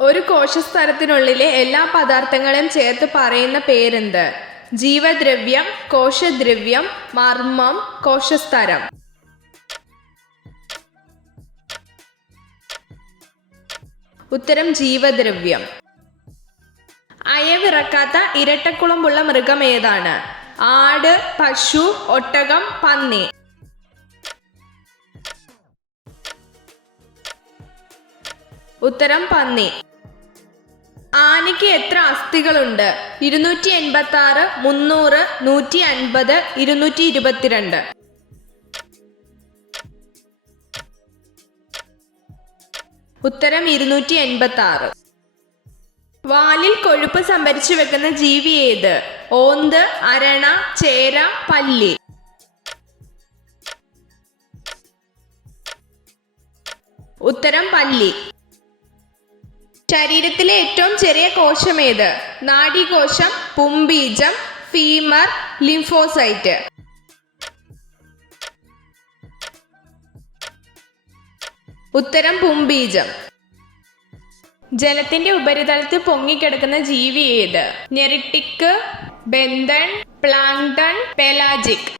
ഒരു കോശസ്തരത്തിനുള്ളിലെ എല്ലാ പദാർത്ഥങ്ങളെയും ചേർത്ത് പറയുന്ന പേരെന്ത്? ജീവദ്രവ്യം, കോശദ്രവ്യം, മർമ്മം, കോശസ്തരം. ഉത്തരം ജീവദ്രവ്യം. അയവിറക്കാത്ത ഇരട്ടക്കുളമ്പുള്ള മൃഗം ഏതാണ്? ആട്, പശു, ഒട്ടകം, പന്നി. ഉത്തരം പന്നി. ആനയ്ക്ക് എത്ര അസ്ഥികളുണ്ട്? 286, 300, 150, 222. ഉത്തരം 286. വാലിൽ കൊഴുപ്പ് സംഭരിച്ചു വെക്കുന്ന ജീവി ഏത്? ഓന്ത്, അരണ, ചേര, പല്ലി. ഉത്തരം പല്ലി. ശരീരത്തിലെ ഏറ്റവും ചെറിയ കോശമേത്? നാഡീകോശം, പുംബീജം, ഫീമർ, ലിംഫോസൈറ്റ്. ഉത്തരം പുംബീജം. ജലത്തിന്റെ ഉപരിതലത്തിൽ പൊങ്ങിക്കിടക്കുന്ന ജീവി ഏത്? ഞെറിട്ടിക്, ബെന്തൺ, പ്ലാങ്ടൺ, പെലാജിക്.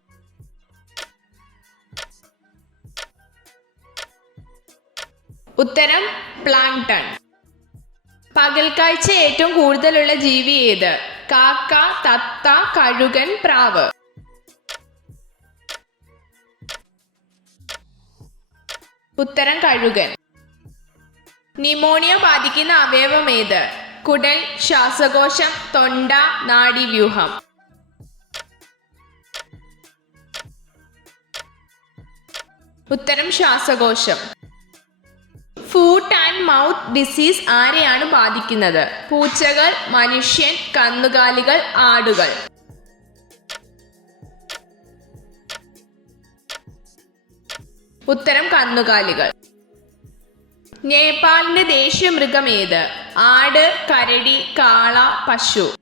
ഉത്തരം പ്ലാങ്ടൺ. പകൽക്കാഴ്ച ഏറ്റവും കൂടുതലുള്ള ജീവി ഏത്? കാക്ക, തത്ത, കഴുകൻ, പ്രാവ്. ഉത്തരം കഴുകൻ. ന്യൂമോണിയ ബാധിക്കുന്ന അവയവം ഏത്? കുടൽ, ശ്വാസകോശം, തൊണ്ട, നാഡീവ്യൂഹം. ഉത്തരം ശ്വാസകോശം. ഫൂട്ട് ആൻഡ് മൗത്ത് ഡിസീസ് ആരെയാണ് ബാധിക്കുന്നത്? പൂച്ചകൾ, മനുഷ്യൻ, കന്നുകാലികൾ, ആടുകൾ. ഉത്തരം കന്നുകാലികൾ. നേപ്പാളിന്റെ ദേശീയ മൃഗം ഏത്? ആട്, കരടി, കാള, പശു.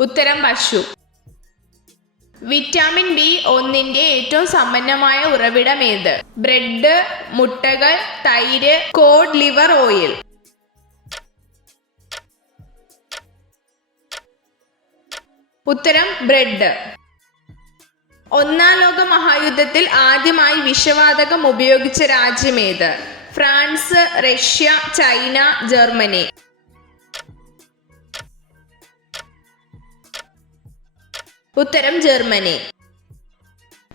ഉത്തരം പശു. വിറ്റാമിൻ B1 ഏറ്റവും സമ്പന്നമായ ഉറവിടം ഏത്? ബ്രെഡ്, മുട്ടകൾ, തൈര്, കോഡ് ലിവർ ഓയിൽ. ഉത്തരം ബ്രെഡ്. ഒന്നാം ലോക മഹായുദ്ധത്തിൽ ആദ്യമായി വിഷവാതകം ഉപയോഗിച്ച രാജ്യം ഏത്? France, Russia, China, Germany. ഉത്തരം ജർമ്മനി.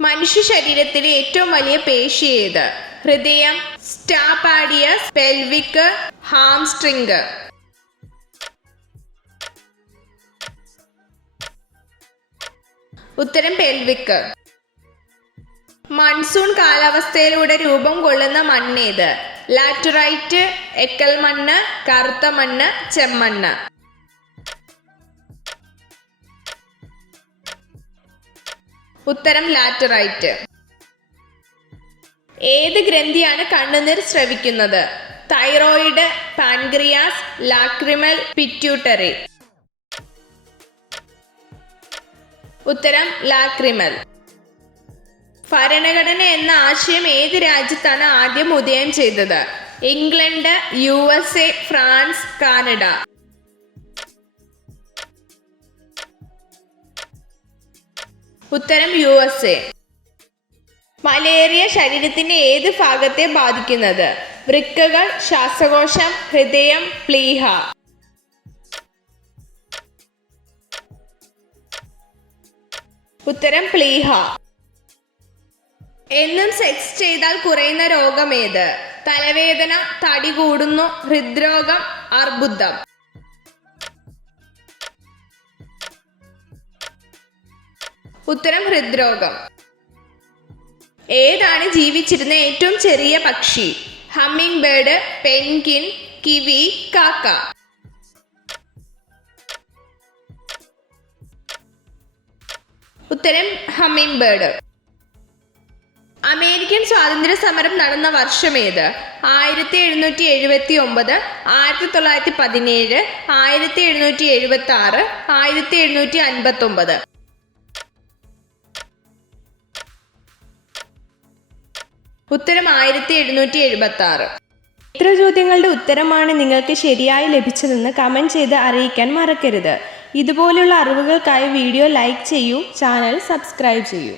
മനുഷ്യ ശരീരത്തിലെ ഏറ്റവും വലിയ പേശി ഏത്? ഹൃദയം, സ്റ്റാപാഡിയസ്, പെൽവിക്, ഹാംസ്ട്രിംഗ്. ഉത്തരം പെൽവിക്. മൺസൂൺ കാലാവസ്ഥയിലൂടെ രൂപം കൊള്ളുന്ന മണ്ണേത്? ലാറ്ററൈറ്റ്, എക്കൽ മണ്ണ്, കറുത്ത മണ്ണ്, ചെമ്മണ്ണ്. ഉത്തരം ലാറ്ററൈറ്റ്. ഏത് ഗ്രന്ഥിയാണ് കണ്ണുനീർ സ്രവിക്കുന്നത്? Thyroid, pancreas, lacrimal, pituitary. ഉത്തരം ലാക്രിമൽ. ഭരണഘടന എന്ന ആശയം ഏത് രാജ്യത്താണ് ആദ്യം ഉദയം ചെയ്തത്? England, USA, France, Canada. ഉത്തരം USA. മലേറിയ ശരീരത്തിന്റെ ഏത് ഭാഗത്തെ ബാധിക്കുന്നത്? വൃക്കകൾ, ശ്വാസകോശം, ഹൃദയം, പ്ലീഹ. ഉത്തരം പ്ലീഹ. എന്നും സെക്സ് ചെയ്താൽ കുറയുന്ന രോഗം ഏത്? തലവേദന, തടി കൂടുന്നു, ഹൃദ്രോഗം, അർബുദം. ഉത്തരം ഹൃദ്രോഗം. ഏതാണ് ജീവിച്ചിരുന്ന ഏറ്റവും ചെറിയ പക്ഷി? ഹമ്മിങ് ബേർഡ്, പെൻഗ്വിൻ, കിവി, കാക്ക. ഉത്തരം ഹമ്മിങ് ബേർഡ്. അമേരിക്കൻ സ്വാതന്ത്ര്യ സമരം നടന്ന വർഷം ഏത്? 1779, 1917, 1776, 1759. ഉത്തരം 1776. എത്ര ചോദ്യങ്ങളുടെ ഉത്തരമാണ് നിങ്ങൾക്ക് ശരിയായി ലഭിച്ചതെന്ന് കമൻറ്റ് ചെയ്ത് അറിയിക്കാൻ മറക്കരുത്. ഇതുപോലുള്ള അറിവുകൾക്കായി വീഡിയോ ലൈക്ക് ചെയ്യൂ, ചാനൽ സബ്സ്ക്രൈബ് ചെയ്യൂ.